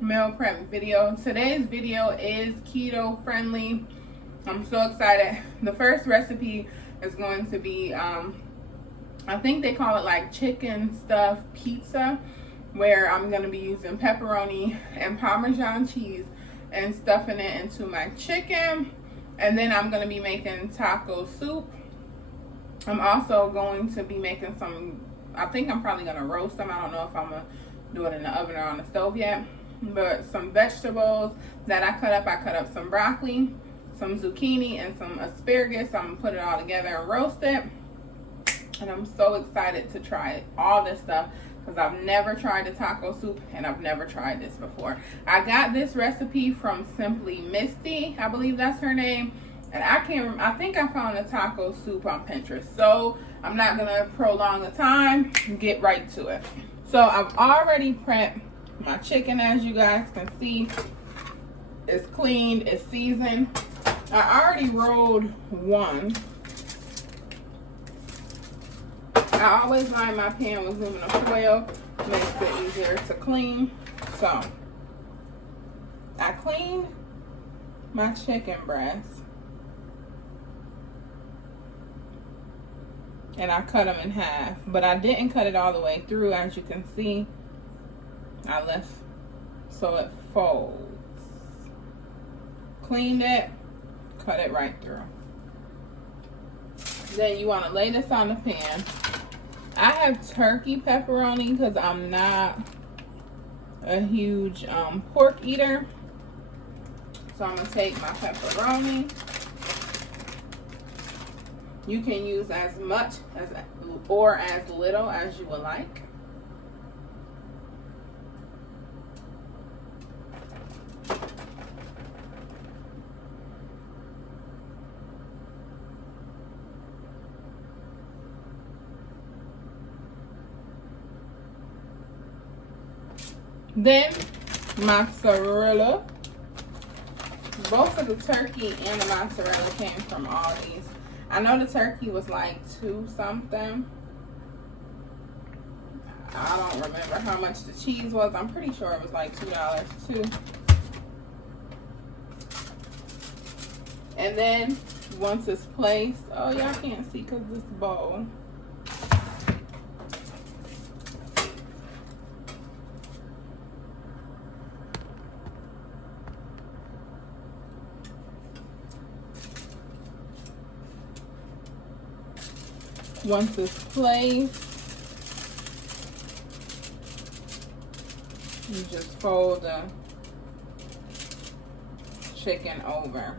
meal prep video. Today's video is keto friendly. I'm so excited. The first recipe is going to be I think they call it like chicken stuffed pizza, where I'm going to be using pepperoni and Parmesan cheese and stuffing it into my chicken. And then I'm going to be making taco soup. I'm also going to be making some, I think I'm probably going to roast them. I don't know if I'm going to do it in the oven or on the stove yet. But some vegetables that I cut up. I cut up some broccoli, some zucchini, and some asparagus. I'm going to put it all together and roast it. And I'm so excited to try all this stuff because I've never tried the taco soup and I've never tried this before. I got this recipe from Simply Misty. I believe that's her name. And I think I found the taco soup on Pinterest. So I'm not going to prolong the time and get right to it. So I've already prepped my chicken, as you guys can see. It's cleaned, it's seasoned. I already rolled one. I always line my pan with aluminum foil. Makes it easier to clean. So I cleaned my chicken breast. And I cut them in half, but I didn't cut it all the way through. As you can see, I left so it folds. Cleaned it, cut it right through. Then you want to lay this on the pan. I have turkey pepperoni because I'm not a huge pork eater. So I'm going to take my pepperoni. You can use as much as or as little as you would like. Then mozzarella. Both of the turkey and the mozzarella came from Aldi's. I know the turkey was like $2 something. I don't remember how much the cheese was. I'm pretty sure it was like $2 too. And then once it's placed, oh, y'all can't see because this bowl. Once it's placed, you just fold the chicken over.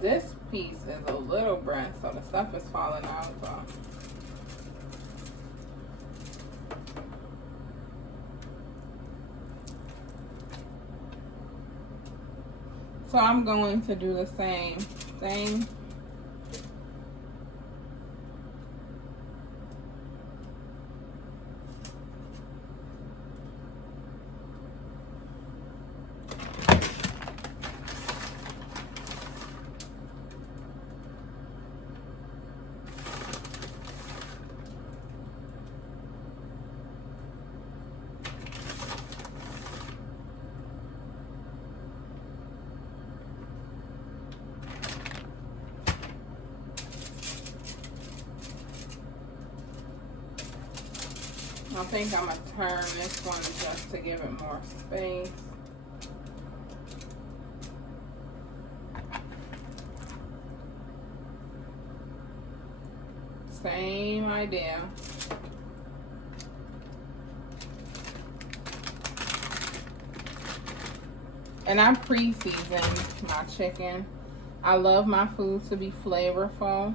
This piece is a little breast, so the stuff is falling out. So I'm going to do the same thing. I think I'm going to turn this one just to give it more space. Same idea. And I pre-seasoned my chicken. I love my food to be flavorful.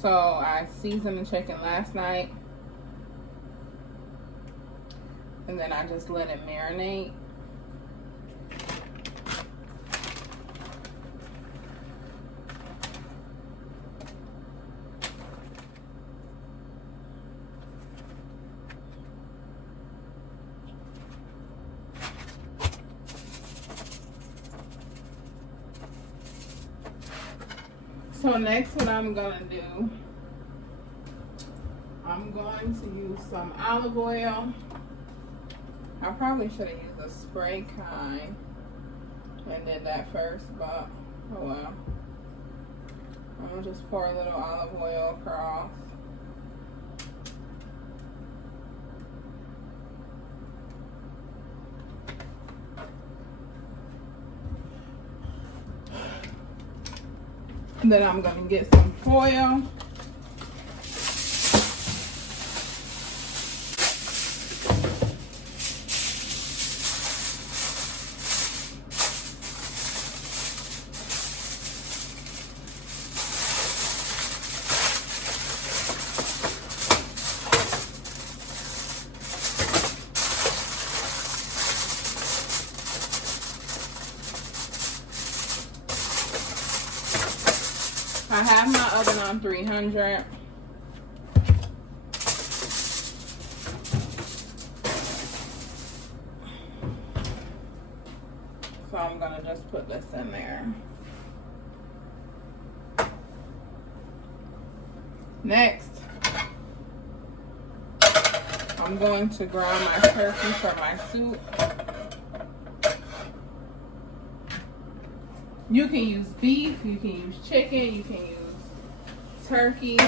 So I seasoned the chicken last night. And then I just let it marinate. So next what I'm gonna do I'm going to use some olive oil. I probably should have used a spray kind and did that first, but oh well. I'm gonna just pour a little olive oil across. And then I'm gonna get some foil. I have my oven on 300. So I'm gonna just put this in there. Next, I'm going to ground my turkey for my soup. You can use beef, you can use chicken, you can use turkey.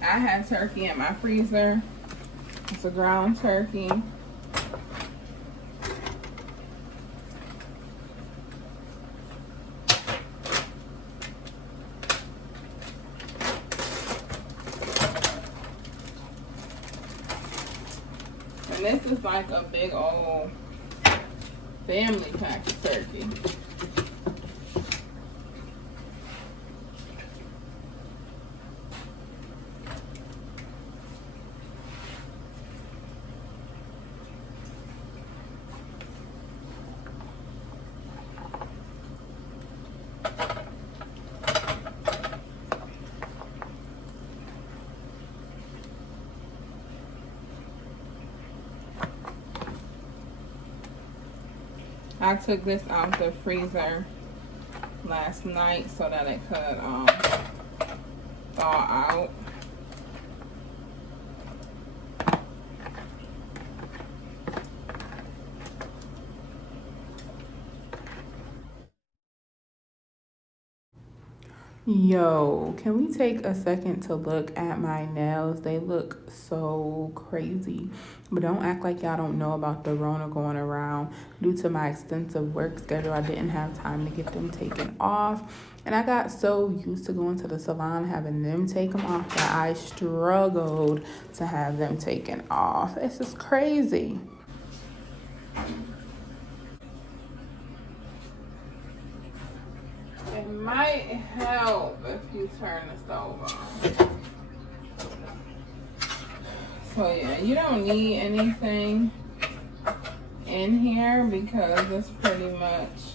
I had turkey in my freezer. It's a ground turkey. And this is like a big old family pack of turkey. I took this out the freezer last night so that it could thaw out. Yo, can we take a second to look at my nails? They look so crazy. But don't act like y'all don't know about the Rona going around. Due to my extensive work schedule, I didn't have time to get them taken off. And I got so used to going to the salon, having them take them off, that I struggled to have them taken off. This is crazy. It might help if you turn the stove on. So yeah, you don't need anything in here because this pretty much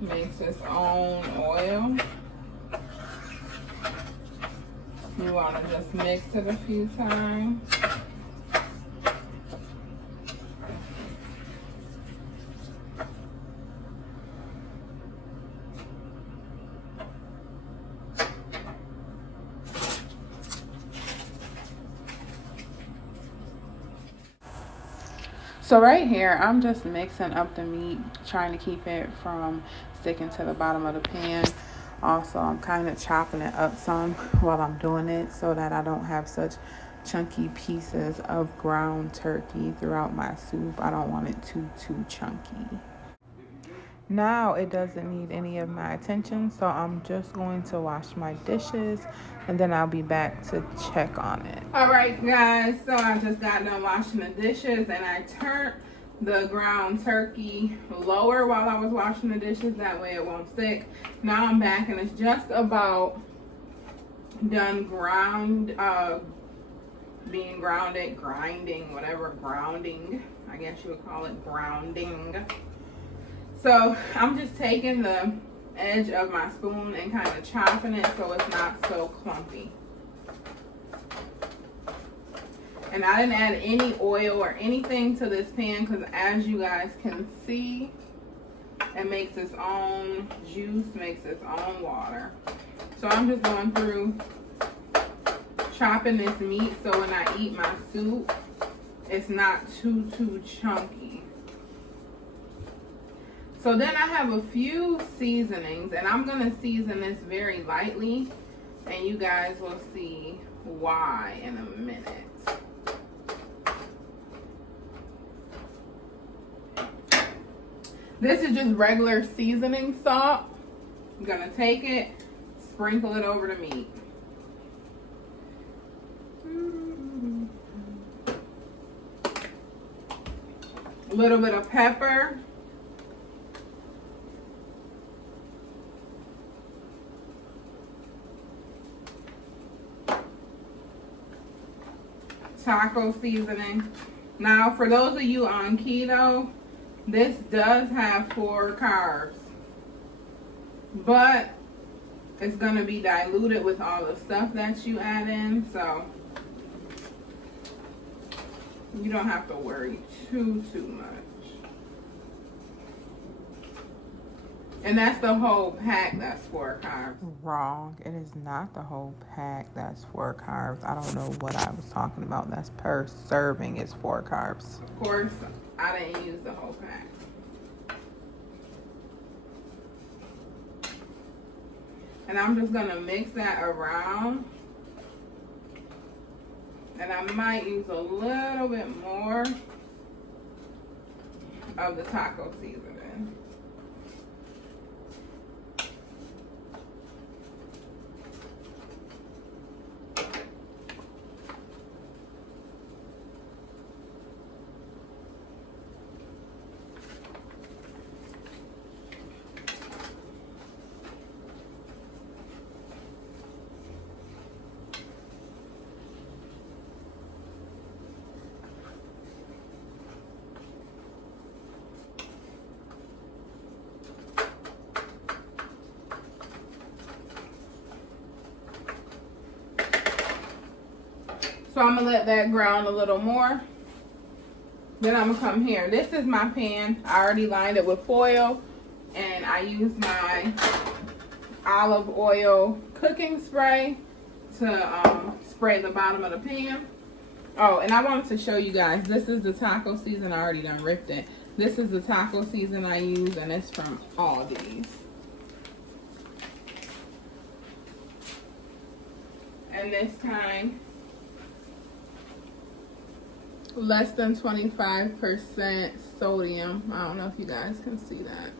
makes its own oil. You want to just mix it a few times. So right here, I'm just mixing up the meat, trying to keep it from sticking to the bottom of the pan. Also, I'm kind of chopping it up some while I'm doing it so that I don't have such chunky pieces of ground turkey throughout my soup. I don't want it too chunky. Now it doesn't need any of my attention, so I'm just going to wash my dishes and then I'll be back to check on it. All right, guys, so I just got done washing the dishes and I turned the ground turkey lower while I was washing the dishes. That way it won't stick. Now I'm back and it's just about done being grounded, grinding, whatever, grounding. I guess you would call it grounding. So I'm just taking the edge of my spoon and kind of chopping it so it's not so clumpy. And I didn't add any oil or anything to this pan because as you guys can see, it makes its own juice, makes its own water. So I'm just going through chopping this meat so when I eat my soup, it's not too chunky. So then I have a few seasonings, and I'm gonna season this very lightly, and you guys will see why in a minute. This is just regular seasoning salt. I'm gonna take it, sprinkle it over the meat. A little bit of pepper. Taco seasoning. Now, for those of you on keto, this does have 4 carbs, but it's going to be diluted with all the stuff that you add in, so you don't have to worry too much. And that's the whole pack, that's 4 carbs. Wrong. It is not the whole pack that's 4 carbs. I don't know what I was talking about. That's per serving is 4 carbs. Of course, I didn't use the whole pack. And I'm just going to mix that around. And I might use a little bit more of the taco seasoning. So I'm gonna let that brown a little more. Then I'm gonna come here. This is my pan. I already lined it with foil, and I used my olive oil cooking spray to spray the bottom of the pan. Oh, and I wanted to show you guys, this is the taco season. I already done ripped it. This is the taco season I use, and it's from Aldi's. And this time, less than 25% sodium. I don't know if you guys can see that.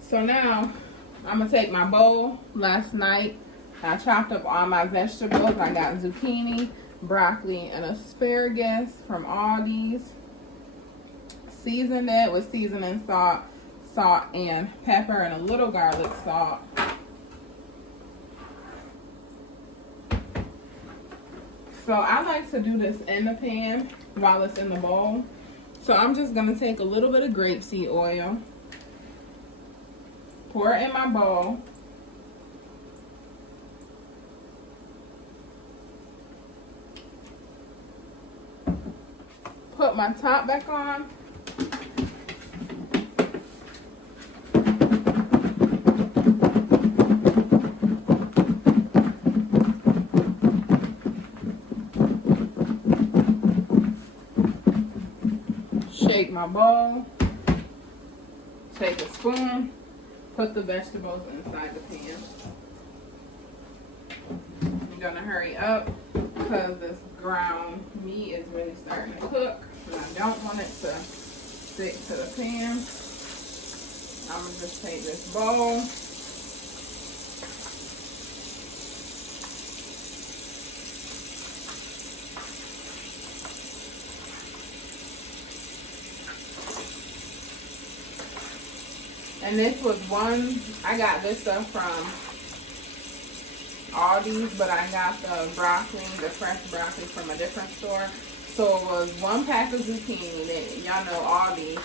So now I'm gonna take my bowl. Last night I chopped up all my vegetables. I got zucchini, broccoli, and asparagus from Aldi's. Seasoned it with seasoning salt and pepper, and a little garlic salt. So I like to do this in the pan while it's in the bowl. So I'm just going to take a little bit of grapeseed oil, pour it in my bowl, put my top back on, shake my bowl, take a spoon, put the vegetables inside the pan. I'm gonna hurry up because this ground meat is really starting to cook, and I don't want it to stick to the pan. I'm gonna just take this bowl, and this was one, I got this stuff from Aldi's, but I got the broccoli, the fresh broccoli from a different store. So it was 1 pack of zucchini. Y'all know Aldi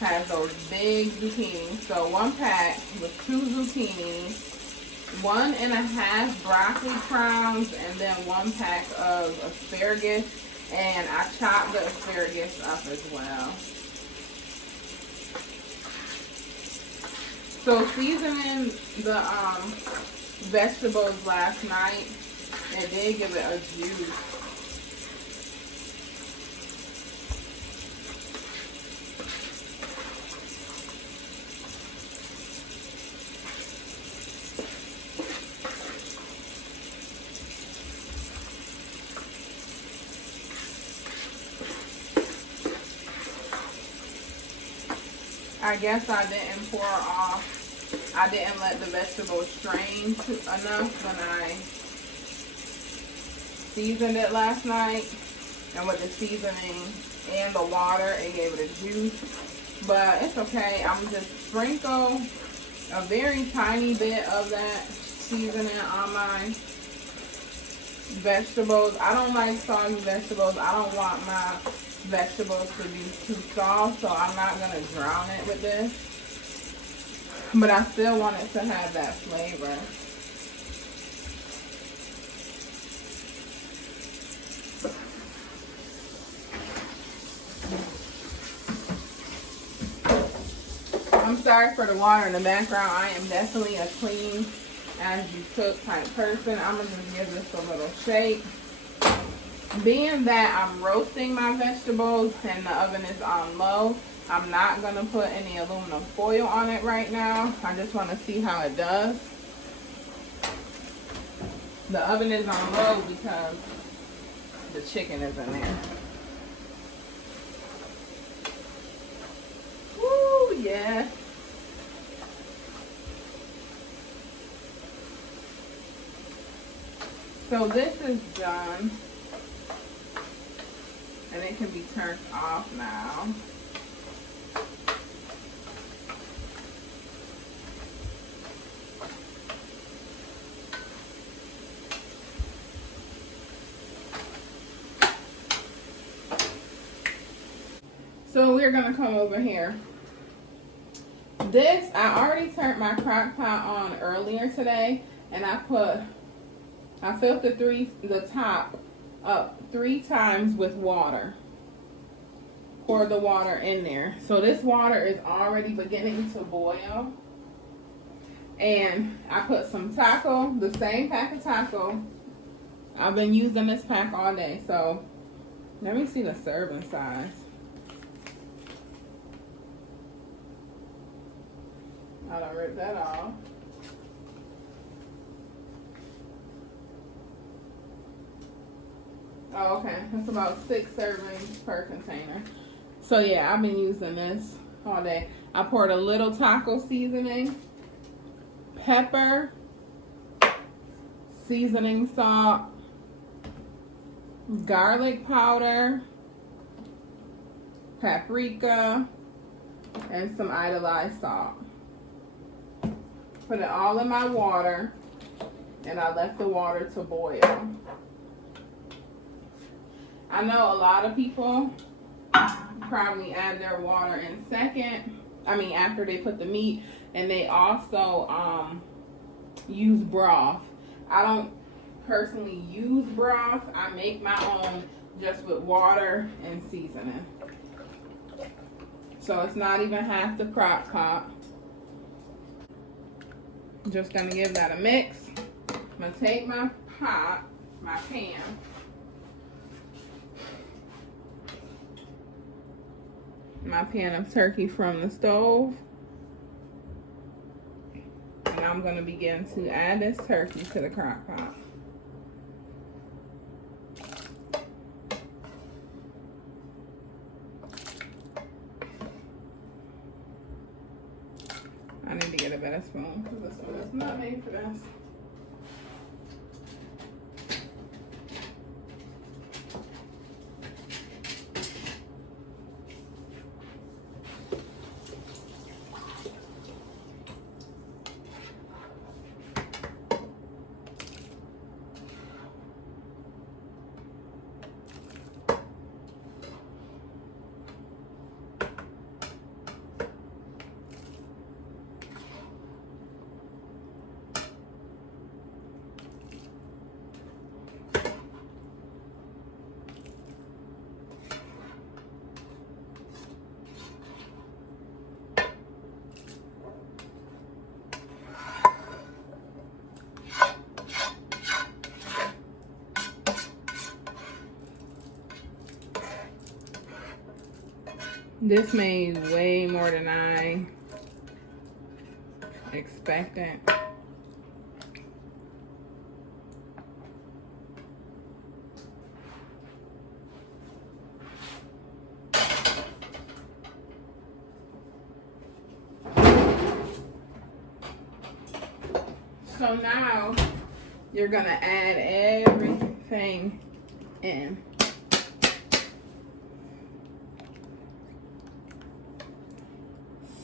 has those big zucchini. So 1 pack with 2 zucchini, 1.5 broccoli crowns, and then 1 pack of asparagus. And I chopped the asparagus up as well. So seasoning the vegetables last night, it did give it a juice. I guess I didn't pour off. I didn't let the vegetables strain enough when I seasoned it last night. And with the seasoning and the water, it gave it a juice. But it's okay. I'm just sprinkle a very tiny bit of that seasoning on my vegetables. I don't like soggy vegetables. I don't want my vegetables to be too soft, so I'm not going to drown it with this. But I still want it to have that flavor. I'm sorry for the water in the background. I am definitely a clean as you cook type person. I'm going to just give this a little shake. Being that I'm roasting my vegetables and the oven is on low, I'm not going to put any aluminum foil on it right now. I just want to see how it does. The oven is on low because the chicken is in there. Woo, yeah. So this is done. And it can be turned off now. So we're gonna come over here. This, I already turned my crock pot on earlier today, and I filled the top up 3 times with water. Pour the water in there. So this water is already beginning to boil. And I put some taco, the same pack of taco. I've been using this pack all day. So let me see the serving size. I done ripped that off. Oh, okay. That's about 6 servings per container. So yeah, I've been using this all day. I poured a little taco seasoning, pepper, seasoning salt, garlic powder, paprika, and some idolized salt. Put it all in my water, and I left the water to boil. I know a lot of people probably add their water in after they put the meat, and they also use broth. I don't personally use broth. I make my own just with water and seasoning. So it's not even half the crock pot. Just gonna give that a mix. I'm gonna take my pan. My pan of turkey from the stove. And I'm going to begin to add this turkey to the crock pot. I need to get a better spoon because this one is not made for this. This made way more than I expected. So now you're gonna add everything in.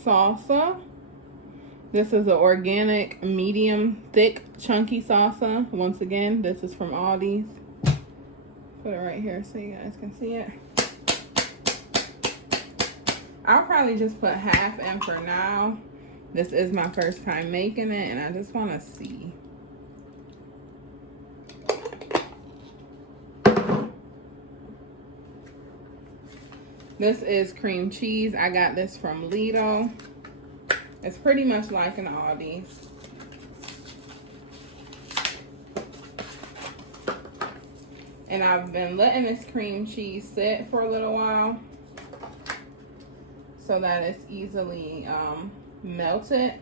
Salsa. This is an organic, medium, thick, chunky salsa. Once again, this is from Aldi's. Put it right here so you guys can see it. I'll probably just put half in for now. This is my first time making it, and I just want to see. This is cream cheese. I got this from Lidl. It's pretty much like an Aldi's. And I've been letting this cream cheese sit for a little while so that it's easily melted.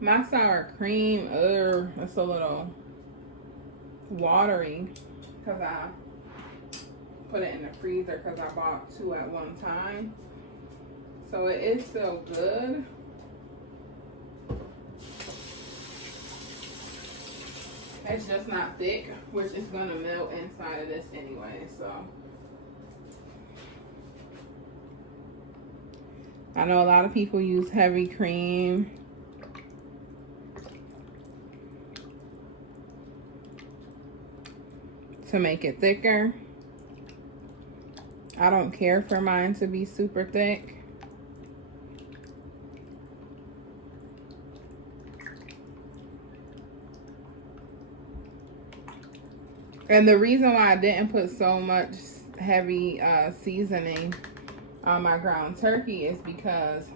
My sour cream, it's a little watery because I put it in the freezer because I bought 2 at one time. So it is still good. It's just not thick, which is gonna melt inside of this anyway, so. I know a lot of people use heavy cream. To make it thicker. I don't care for mine to be super thick. And the reason why I didn't put so much heavy seasoning on my ground turkey is because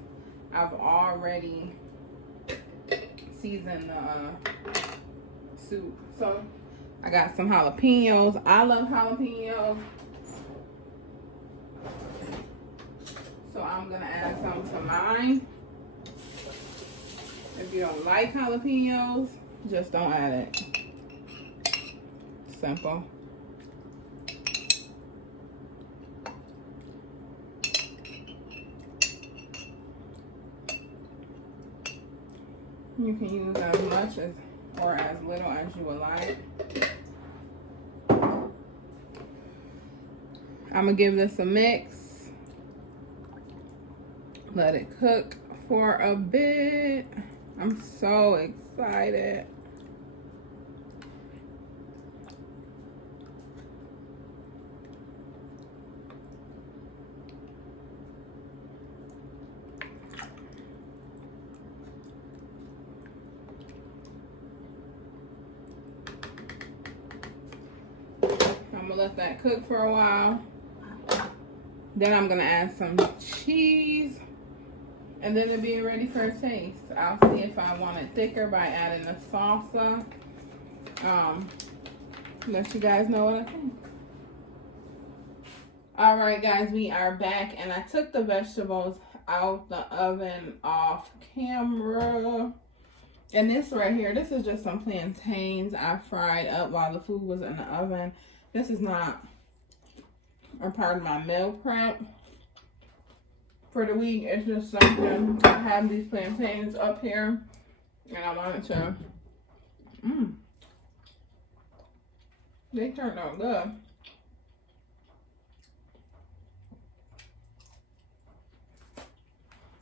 I've already seasoned the soup. So I got some jalapeños. I love jalapeños. So I'm gonna add some to mine. If you don't like jalapeños, just don't add it. Simple. You can use as much as or as little as you would like. I'm gonna give this a mix. Let it cook for a bit. I'm so excited. I'm gonna let that cook for a while. Then I'm gonna add some cheese, and then it'll be ready for a taste. I'll see if I want it thicker by adding the salsa. Let you guys know what I think. All right, guys, we are back, and I took the vegetables out the oven off camera. And this right here, this is just some plantains I fried up while the food was in the oven. This is not a part of my meal prep for the week. It's just something. I have these plantains up here, and I wanted to. They turned out good.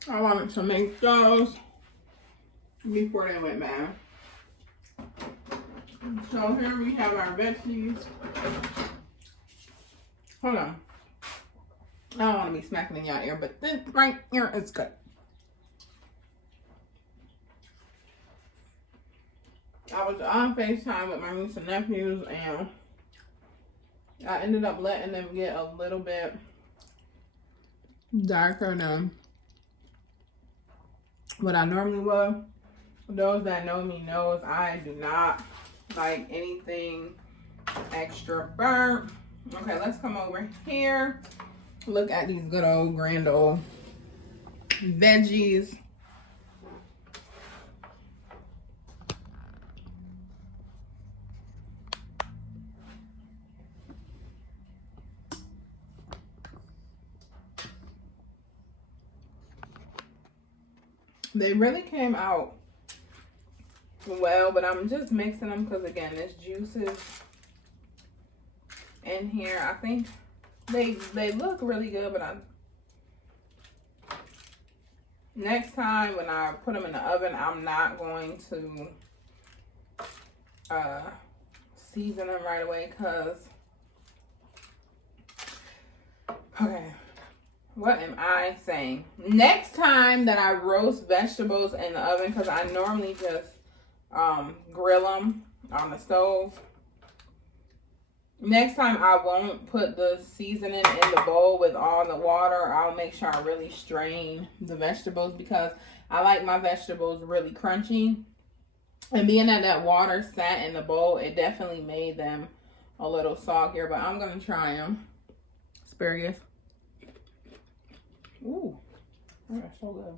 I wanted to make those before they went bad. So here we have our veggies. Hold on. I don't want to be smacking in y'all ear, but this right here is good. I was on FaceTime with my niece and nephews, and I ended up letting them get a little bit darker than what I normally would. Those that know me knows I do not like anything extra burnt. Okay, let's come over here. Look at these good old grand old veggies. They really came out well, but I'm just mixing them because, again, there's juices in here. I think they look really good, but next time when I put them in the oven, I'm not going to season them right away because, okay. What am I saying? Next time that I roast vegetables in the oven, because I normally just grill them on the stove. Next time I won't put the seasoning in the bowl with all the water. I'll make sure I really strain the vegetables because I like my vegetables really crunchy. And being that water sat in the bowl, it definitely made them a little soggier. But I'm going to try them. Asparagus. Ooh, that's so good.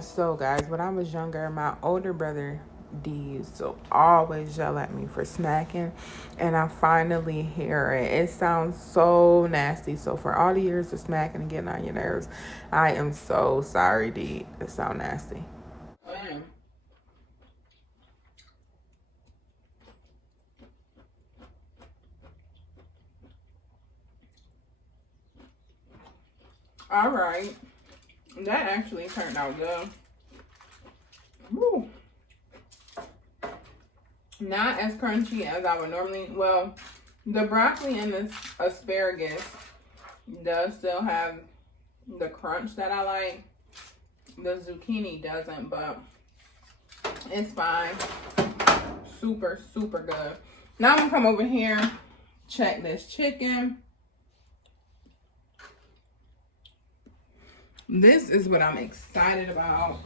So guys, when I was younger, my older brother D used to always yell at me for smacking, and I finally hear it. It sounds so nasty. So for all the years of smacking and getting on your nerves, I am so sorry, D. It sounds nasty. All right, that actually turned out good. Woo. Not as crunchy as I would normally. Well, the broccoli and the asparagus does still have the crunch that I like. The zucchini doesn't, but it's fine. Super, super good. Now I'm gonna come over here, check this chicken. This is what I'm excited about.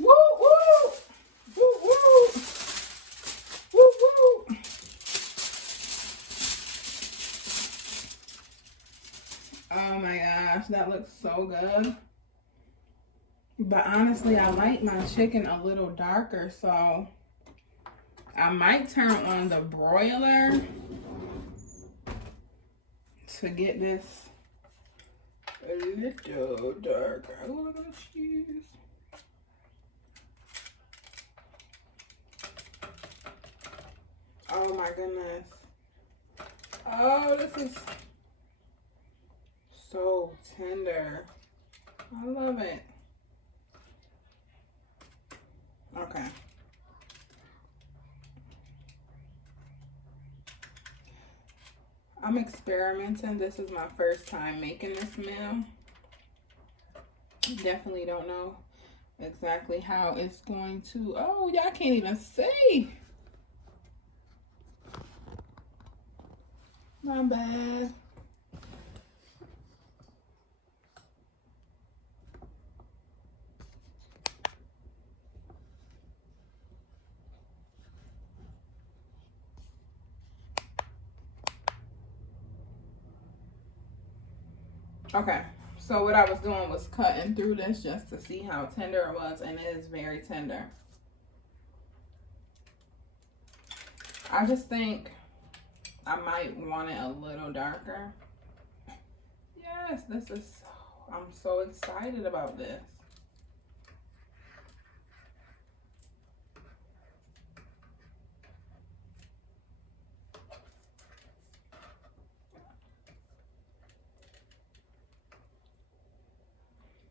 Woo, woo! Woo, woo! Woo, woo! Oh my gosh, that looks so good. But honestly, I like my chicken a little darker, so I might turn on the broiler to get this a little darker. Oh, jeez. Oh my goodness. Oh, this is so tender. I love it. Okay. I'm experimenting. This is my first time making this meal. Definitely don't know exactly how it's going to. Oh, y'all can't even see. My bad. Okay, so what I was doing was cutting through this just to see how tender it was, and it is very tender. I just think I might want it a little darker. Yes, this is, I'm so excited about this.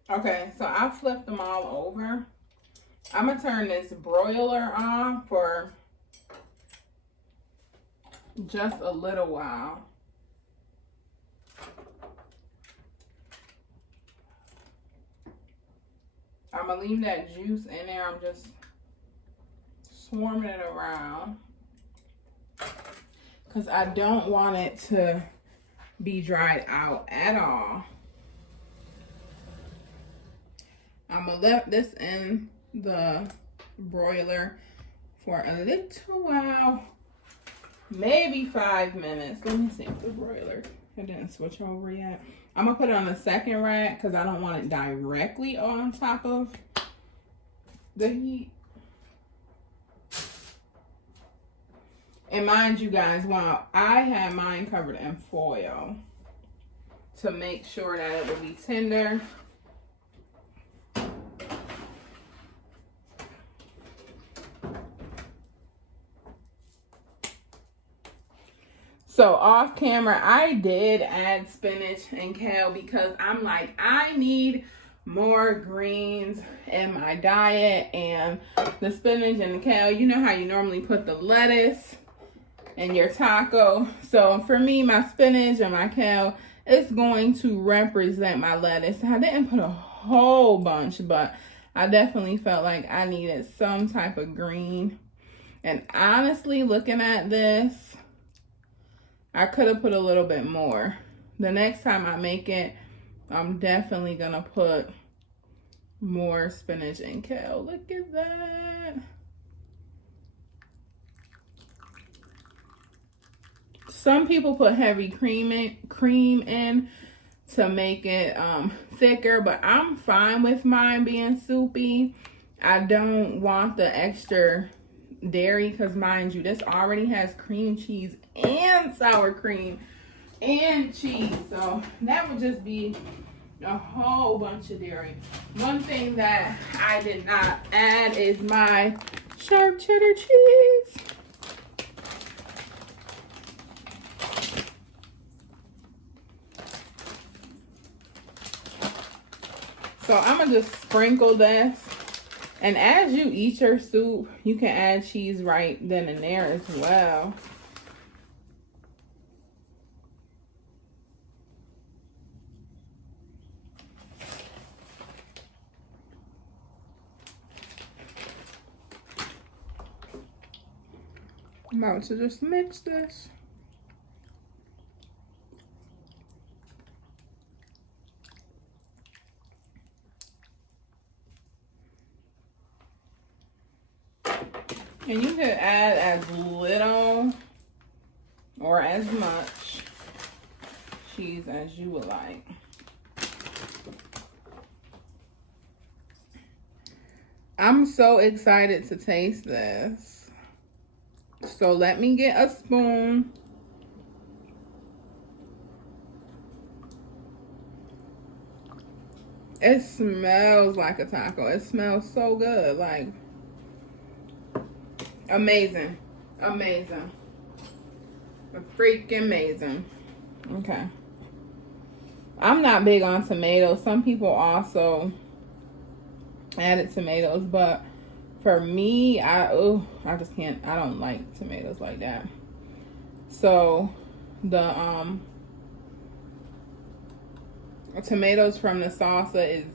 Okay, so I flipped them all over. I'm gonna turn this broiler on for just a little while. I'm gonna leave that juice in there. I'm just swarming it around because I don't want it to be dried out at all. I'm gonna let this in the broiler for a little while, maybe 5 minutes. Let me see if the broiler, I didn't switch over yet. I'm gonna put it on the second rack because I don't want it directly on top of the heat. And mind you guys, while I had mine covered in foil to make sure that it would be tender. So off camera, I did add spinach and kale because I'm like, I need more greens in my diet. And the spinach and the kale, you know how you normally put the lettuce in your taco. So for me, my spinach and my kale is going to represent my lettuce. I didn't put a whole bunch, but I definitely felt like I needed some type of green. And honestly, looking at this, I could have put a little bit more. The next time I make it, I'm definitely gonna put more spinach and kale. Look at that. Some people put heavy cream in to make it thicker, but I'm fine with mine being soupy. I don't want the extra dairy because, mind you, this already has cream cheese and sour cream and cheese, so that would just be a whole bunch of dairy. One thing that I did not add is my sharp cheddar cheese. So I'm gonna just sprinkle this. And as you eat your soup, you can add cheese right then and there as well. I'm about to just mix this. And you can add as little or as much cheese as you would like. I'm so excited to taste this. So let me get a spoon. It smells like a taco. It smells so good. Like, amazing. Amazing. Freaking amazing. Okay. I'm not big on tomatoes. Some people also added tomatoes, but for me, I just can't. I don't like tomatoes like that. So the tomatoes from the salsa is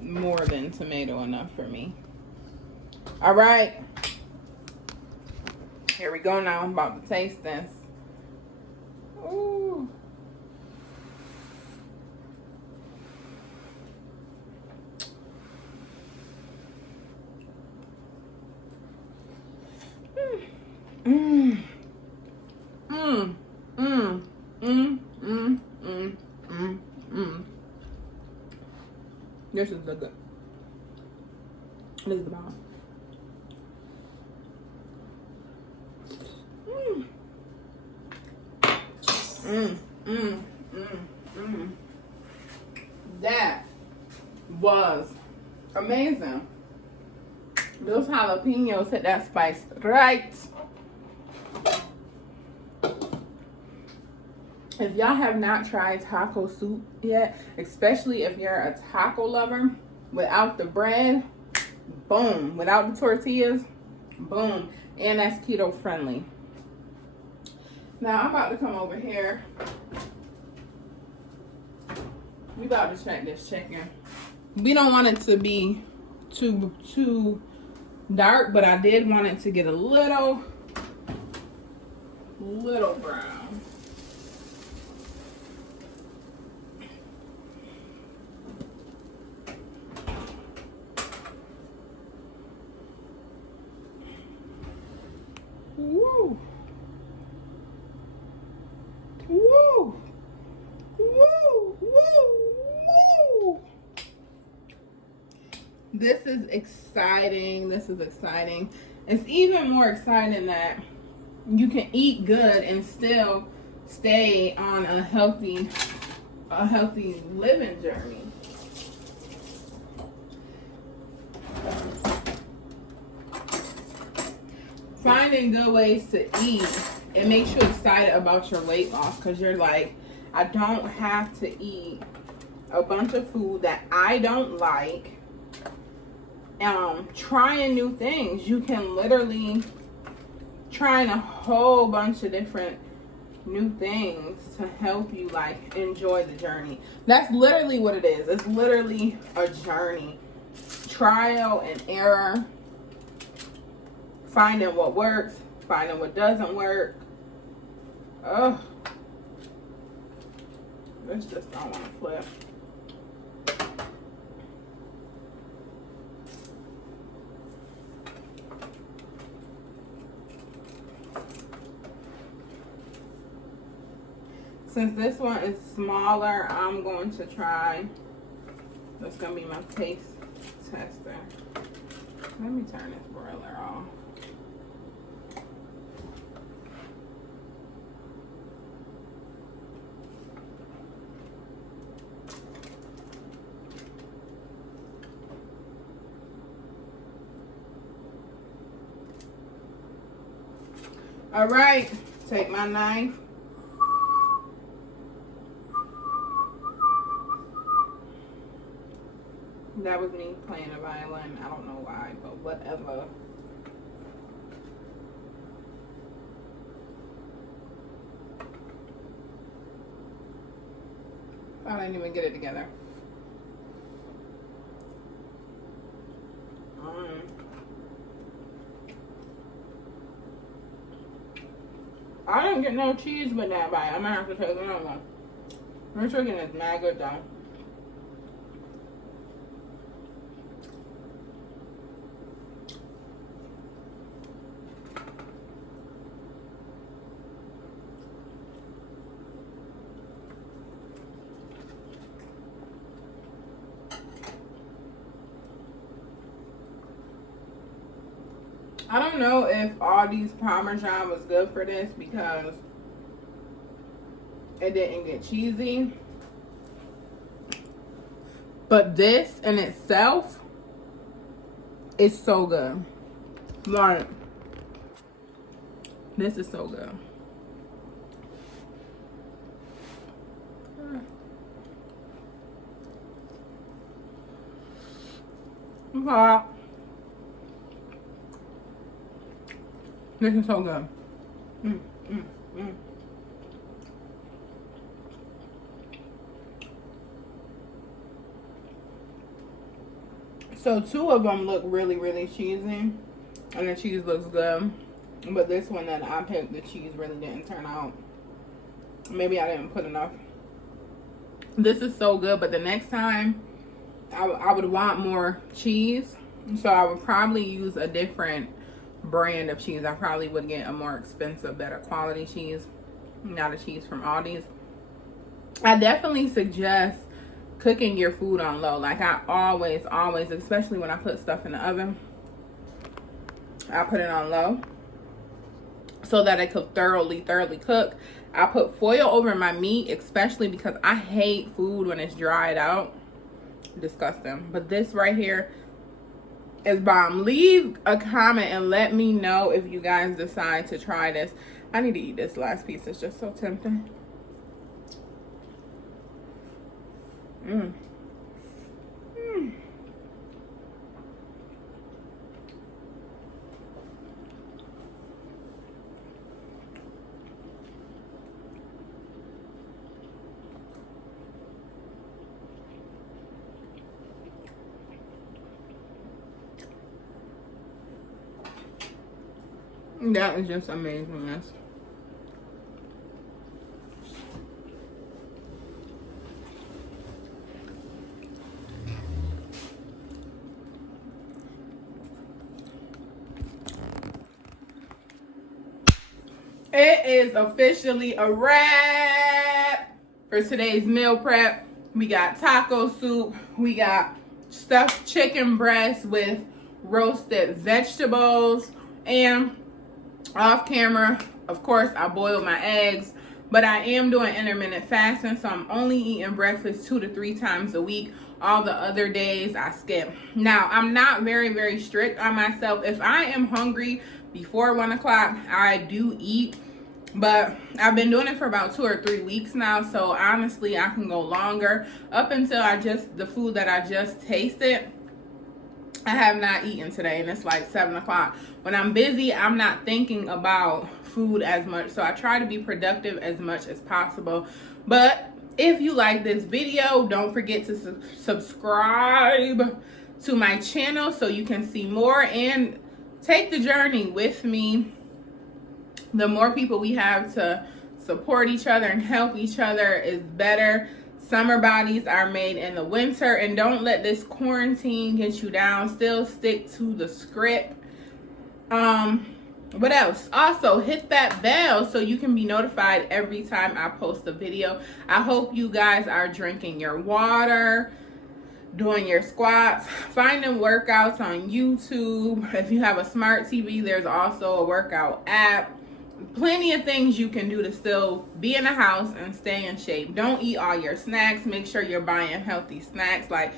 more than tomato enough for me. All right. Here we go now. I'm about to taste this. Ooh. Mmm. Mmm. Mmm. Mmm. Mmm. Mmm. Mmm. Mmm. This is the good. This is the bomb. Mmm. Mmm. Mmm. Mmm. Mmm. That was amazing. Those jalapenos hit that spice right. If y'all have not tried taco soup yet, especially if you're a taco lover, without the bread, boom. Without the tortillas, boom. And that's keto friendly. Now I'm about to come over here. We about to check this chicken. We don't want it to be too dark, but I did want it to get a little brown. Woo! Woo! Woo! Woo! Woo! This is exciting. This is exciting. It's even more exciting that you can eat good and still stay on a healthy living journey. Finding good ways to eat, it makes you excited about your weight loss, because you're like, I don't have to eat a bunch of food that I don't like. Trying new things. You can literally trying a whole bunch of different new things to help you like enjoy the journey. That's literally what it is. It's literally a journey. Trial and error. Finding what works, finding what doesn't work. Oh, this just don't want to flip. Since this one is smaller, I'm going to try. That's going to be my taste tester. Let me turn this broiler off. All right, take my knife. That was me playing a violin. I don't know why, but whatever. I didn't even get it together. I didn't get no cheese with that bite. I'm gonna have to take another one. This chicken is mad good though. I don't know if all these Parmesan was good for this because it didn't get cheesy. But this in itself is so good. Like, this is so good. Okay. This is so good. So 2 of them look really, really cheesy, and the cheese looks good. But this one that I picked, the cheese really didn't turn out. Maybe I didn't put enough. This is so good, but the next time I would want more cheese. So I would probably use a different brand of cheese. I probably would get a more expensive, better quality cheese, not a cheese from Aldi's. I definitely suggest cooking your food on low. Like I always, especially when I put stuff in the oven, I put it on low so that it could thoroughly cook. I put foil over my meat, especially because I hate food when it's dried out. Disgusting. But this right here is bomb. Leave a comment and let me know if you guys decide to try this. I need to eat this last piece. It's just so tempting. That is just amazingness. It is officially a wrap for today's meal prep. We got taco soup. We got stuffed chicken breast with roasted vegetables. And off camera, of course, I boiled my eggs. But I am doing intermittent fasting, so I'm only eating breakfast 2 to 3 times a week. All the other days I skip. Now, I'm not very strict on myself. If I am hungry before 1 o'clock, I do eat. But I've been doing it for about 2 or 3 weeks now, so honestly, I can go longer. Up until the food that I just tasted, I have not eaten today, and it's like 7 o'clock. When I'm busy, I'm not thinking about food as much, so I try to be productive as much as possible. But if you like this video, don't forget to subscribe to my channel so you can see more and take the journey with me. The more people we have to support each other and help each other is better. Summer bodies are made in the winter, and don't let this quarantine get you down. Still stick to the script. What else? Also, hit that bell so you can be notified every time I post a video. I hope you guys are drinking your water, doing your squats, finding workouts on YouTube. If you have a smart TV, there's also a workout app. Plenty of things you can do to still be in the house and stay in shape. Don't eat all your snacks. Make sure you're buying healthy snacks. Like,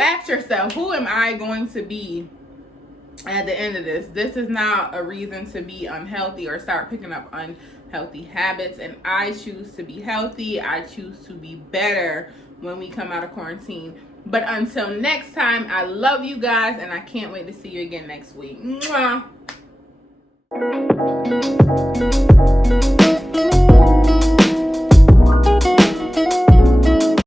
ask yourself, who am I going to be at the end of this? This is not a reason to be unhealthy or start picking up unhealthy habits. And I choose to be healthy. I choose to be better when we come out of quarantine. But until next time, I love you guys, and I can't wait to see you again next week. Mwah.